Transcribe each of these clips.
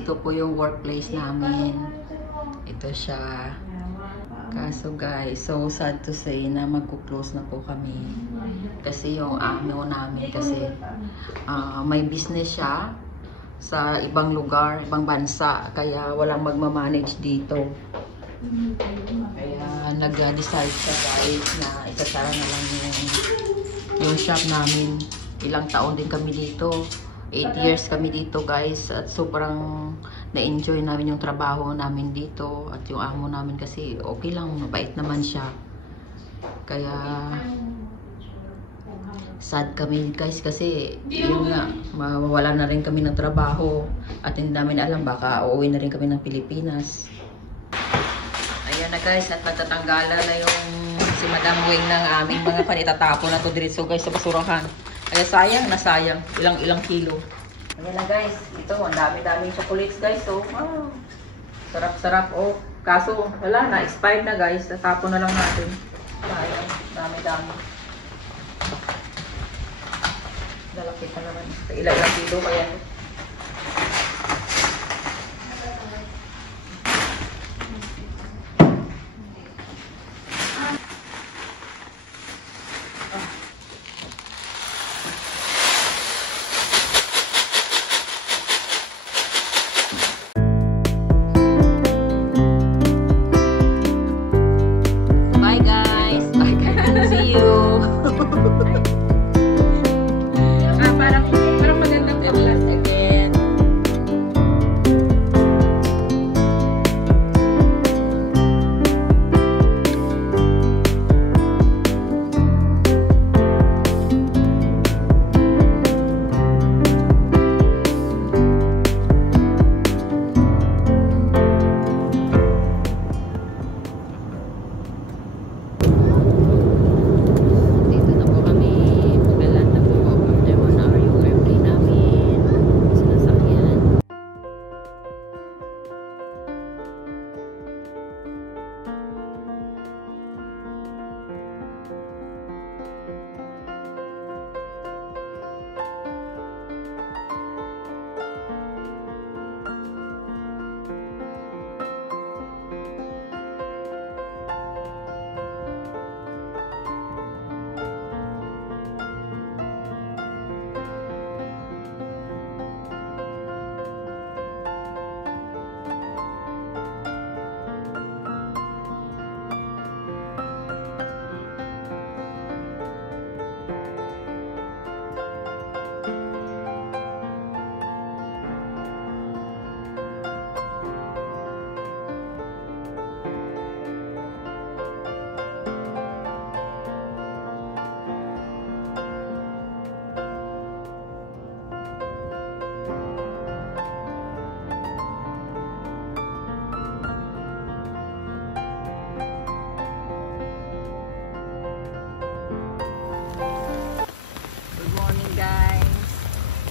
Ito po yung workplace namin. Ito siya. Kaso guys, so sad to say na magko-close na po kami. Kasi yung amo namin kasi may business siya sa ibang lugar, ibang bansa. Kaya walang magmamanage dito. Kaya nag-decide siya guys na isasara na lang yung shop namin. Ilang taon din kami dito. 8 years kami dito guys at sobrang na-enjoy namin yung trabaho namin dito at yung amo namin kasi okay lang, mabait naman siya. Kaya sad kami guys kasi yun nga, mawawala na rin kami ng trabaho at hindi namin alam baka uuwi na rin kami ng Pilipinas. Ayan na guys, at natatanggalan na yung si Madam Wing ng aming mga panitatapon na to diretso guys sa basurahan. Kaya sayang na sayang. Ilang kilo. Ayan na guys. Ito, ang dami-daming chocolates guys. So, sarap-sarap. Oh, kaso, wala na. Expired na guys. Tatapon na lang natin. Sayang. Dami-dami. Lalakit na naman. Ilang kilo kaya.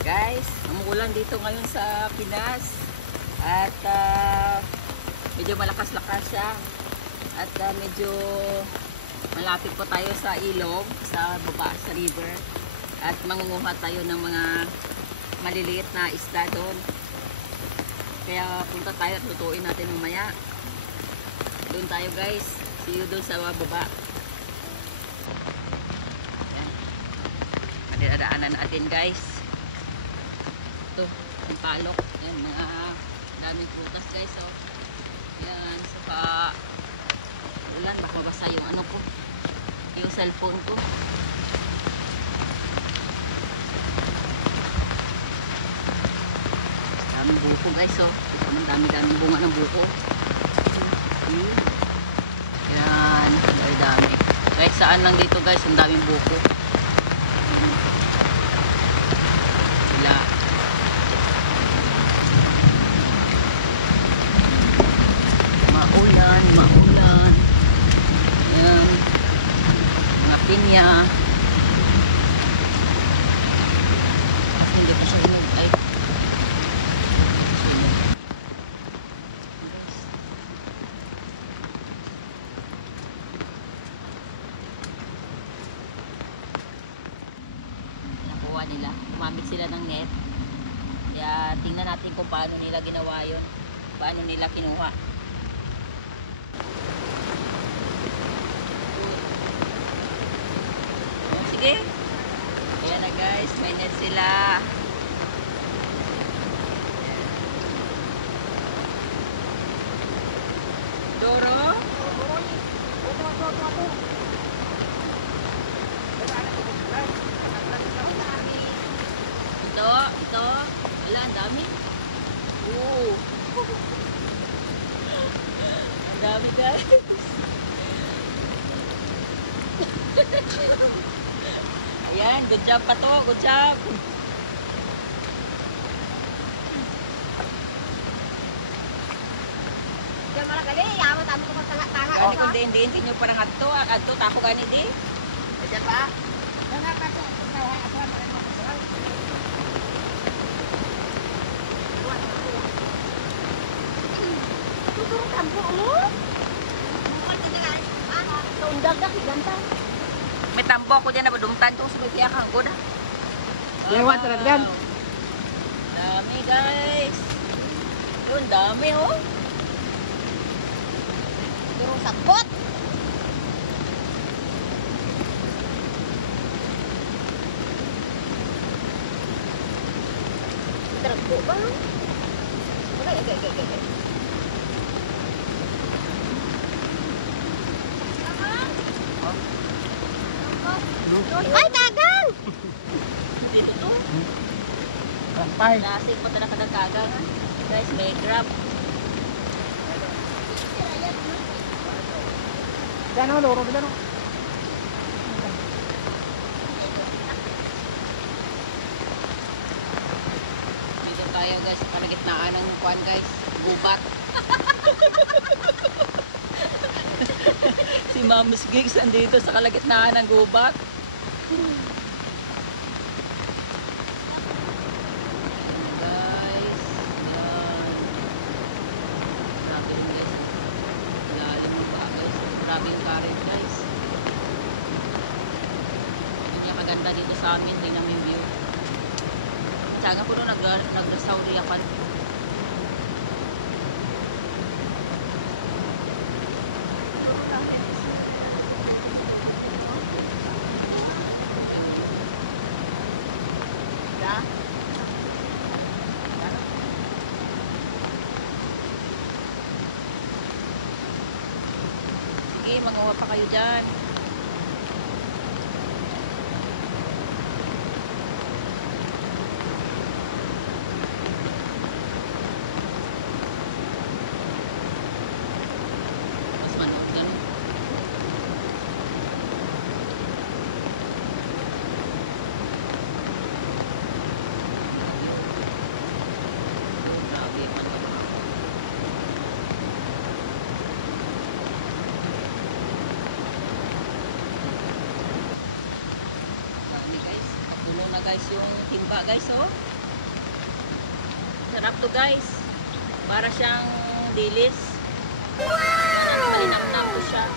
Guys, umuulan dito ngayon sa Pinas at medyo malakas-lakas siya at medyo malapit po tayo sa ilog, sa baba, sa river at mangunguha tayo ng mga maliliit na isda doon. Kaya punta tayo at lutuin natin mamaya. Doon tayo guys, see you doon sa baba. Madadaanan natin guys. Ito, ang palok. Yan, mga daming prutas guys. So, yan, saka ulan, baka mabasa yung ano ko, yung cellphone ko. Daming buko guys. So, ito naman dami-daming bunga ng buko. Yan, dami. Kahit saan lang dito guys, ang daming buko. Maulan. Ayan. Mga pinya. Hindi gumamit sila ng net. Kaya tingnan natin kung paano nila ginawa yun. Paano nila kinuha. Sige. Ayan na guys, may net sila. Doro? Ito. Wala, ang dami. Oo. Ang dami guys. Ayan, good job pa to. Good job. Diyan malah kali, yaman tayo ko tanga-tanga. Gani kung diin-diin kinyo parang adto. Adto, tako gani di. Ayan pa. Tanga pa to. Tuturo tampo mo? Kaundag ka, ganta. May tambo ako dyan na badumtan to. Sabi kaya kang goda. Lewat talaga. Dami guys. Yun, dami oh. Turo sapot. Terko ba? Okay. Ay, dagang! Dito to. Rampay. Lasing pa talaga ng kagang. Guys, may crab. Diyan ako, loro dito. Dito tayo guys, sa kalagitnaan ng kuwan guys. Gubat. Si Mams Gigs andito sa kalagitnaan ng gubat. Guys, yan. Grabe yun guys. Lalim mo pa guys. Grabe yung current guys. Hindi maganda dito sa amin. Tingnan mo yung view. Tsaga ko nung nag-sauri ako. Sige, magawa pa kayo dyan. Mas manok ganun. Grabe, manok. Puno na guys yung timba guys oh. Sarap to guys. Para siyang dilis. Wow! Malinam-nam to siya.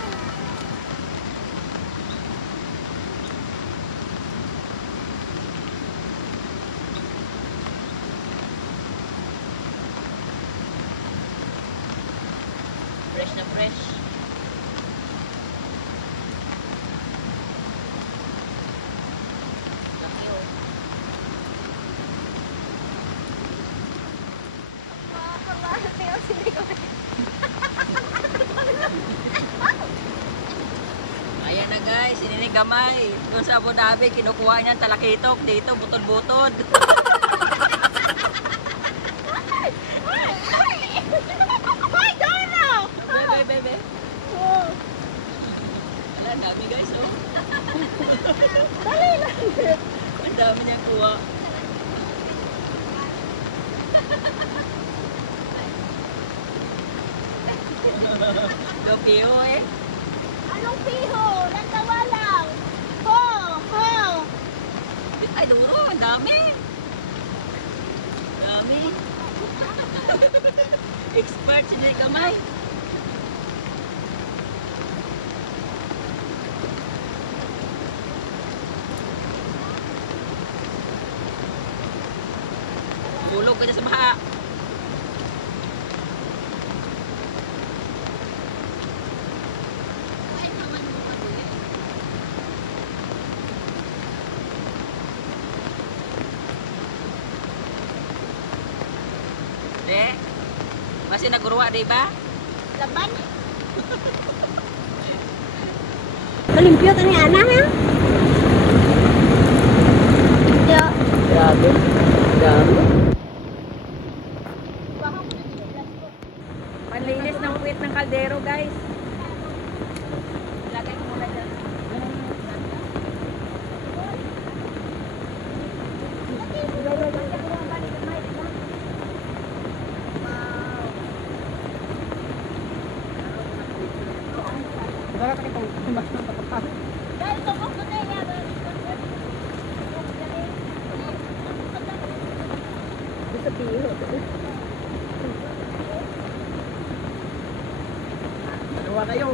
Fresh na fresh. Ayan na guys, ininigamay. Doon sa Abu Dhabi, kinukuha niyan talakitok. Dito, butod-butod. Ay, Donna! Bebe. Wala, dami guys oh. Dali lang. Ang dami niyang kuha. Gabi oh eh. Anong piho? Lantawa lang. Ho! Ay, duro, ang dami. Dami. Expert, sinigamay. Mahulog ka dyan sa baha. Masih nagurwa, di ba? Laban. Malimpyo ka ni Ana, ha? Yo. Grabe. Grabe. Panlinis ng puwit ng kaldero, guys. Lagay ko muna dyan. Dalawa kayo.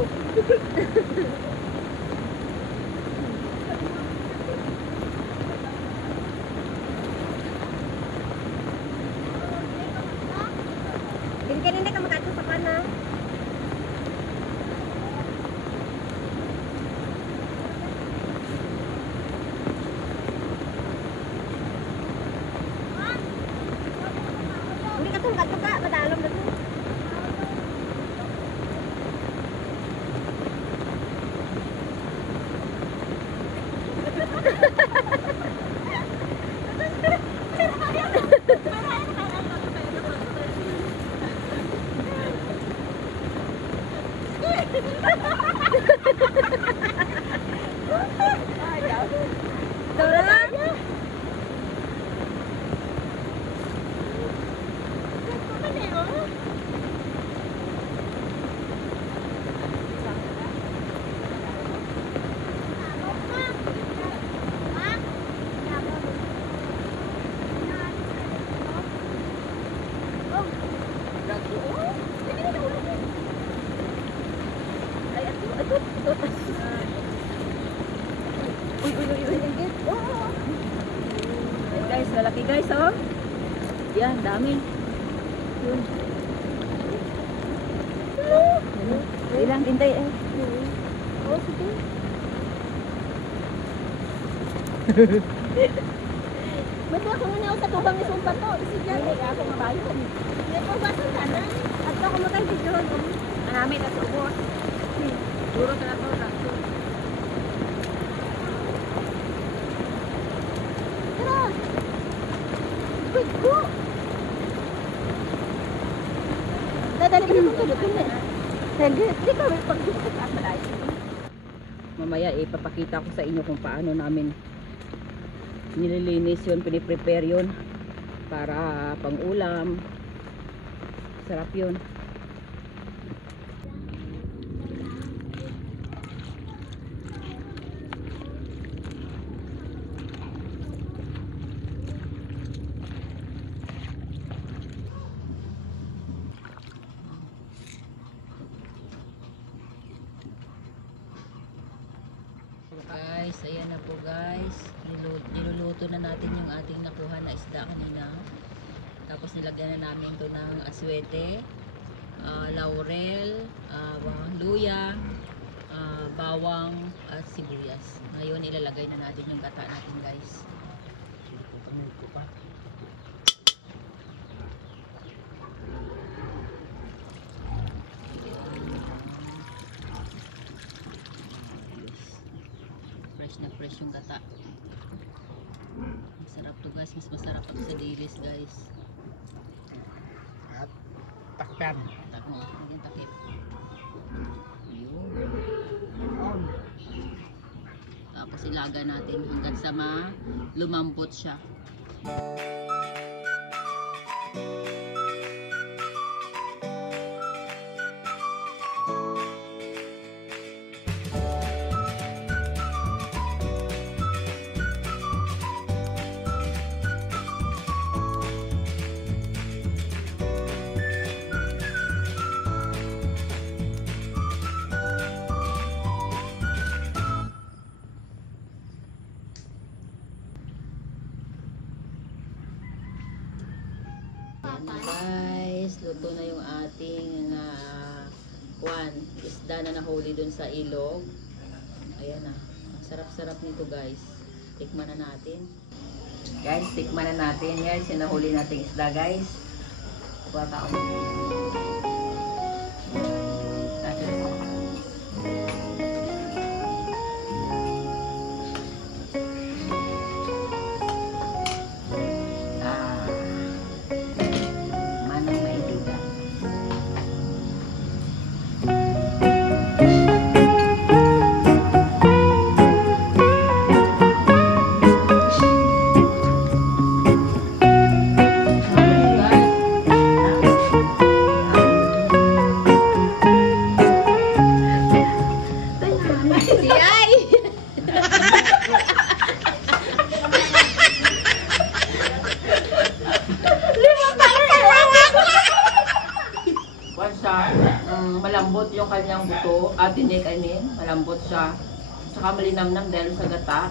Hindi ka makatulog sa kana. Hindi ka tungkat ka, madalom na to. Guys, lalaki guys, oh. Yan, dami. Yun. Ilang hintay eh. Oh, sige. Ba't ako nga sa tubang isumpa to? Sige, hindi ako mabayon. Hindi ko ba ito sana? At ako makay-video. Anamit at ubos. Duro ka na to. Tara! Quick go! Dadali ka naman tulog yun eh. Hindi ka may pag-gusto ka sa lahat. Mamaya ipapakita ko sa inyo kung paano namin nililinis yun, piniprepare yun para pang ulam. Sarap yun. Guys, ayan na po guys. Niluluto na natin yung ating nakuha na isda kanina. Tapos nilagyan na namin ito ng aswete, laurel, luya, bawang at sibuyas. Ngayon ilalagay na natin yung gata natin guys. Fresh na fresh yung gata. Masarap to guys, mas masarap ito sa dilis guys. At takpan. Naging takip. Tapos ilaga natin hanggang sa lumambot siya. luto na yung ating isda na nahuli dun sa ilog. Ayan na. Ang sarap-sarap nito guys. Tikman na natin. Guys, tikman na natin. Yan, sinahuli nating isda guys. Bata ko. Manang maibigan. Malambot yung kanyang buto, tinik I mean, malambot siya. Saka malinamnam dahil sa gata.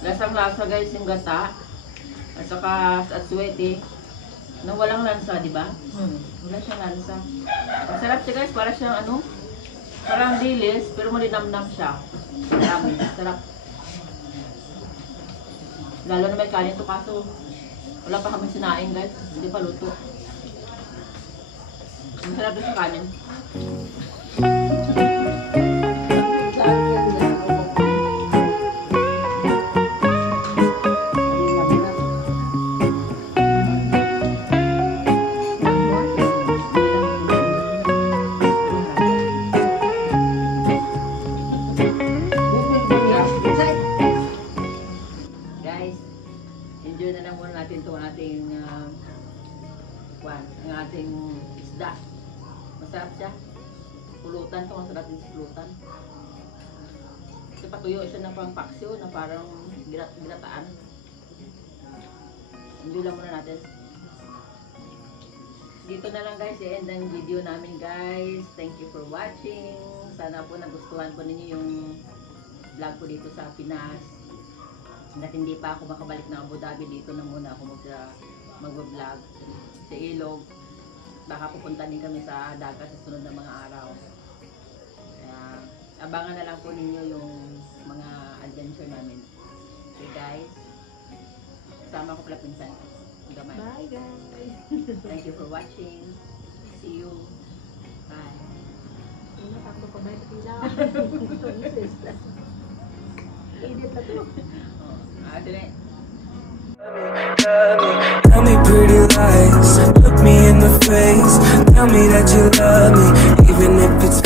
Lasang-lasa guys yung gata. At saka sa aswete, na walang lansa, di ba? Wala siyang lansa. Masarap siya guys, para siyang ano, parang dilis, pero malinamnam siya. Marami, sarap. Lalo na may kanin to kaso, wala pa kami sinaing guys, hindi pa luto. Masarap doon sa kanin. Guys, enjoy na lang muna natin itong ating ang ating isda. Masarap siya. Pulutan to, masarap din sa pulutan. Kasi patuyo siya ng pangpaksyo na parang ginataan. Enjoy lang muna natin. Dito na lang guys, i-end ang video namin guys. Thank you for watching. Sana po nagustuhan po ninyo yung vlog ko dito sa Pinas. At hindi pa ako makabalik ng Abu Dhabi, dito na muna ako mag-vlog sa ilog. Baka pupunta din kami sa dagat sa sunod na mga araw. Kaya abangan na lang po ninyo yung mga adventure namin. Okay guys, kasama ko pala pinsan. Gamay. Bye guys. Thank you for watching. See you. Bye. Ano takto ko ba ito pila? Edit na to. Tell me pretty lies, look me in the face. Tell me that you love me, even if it's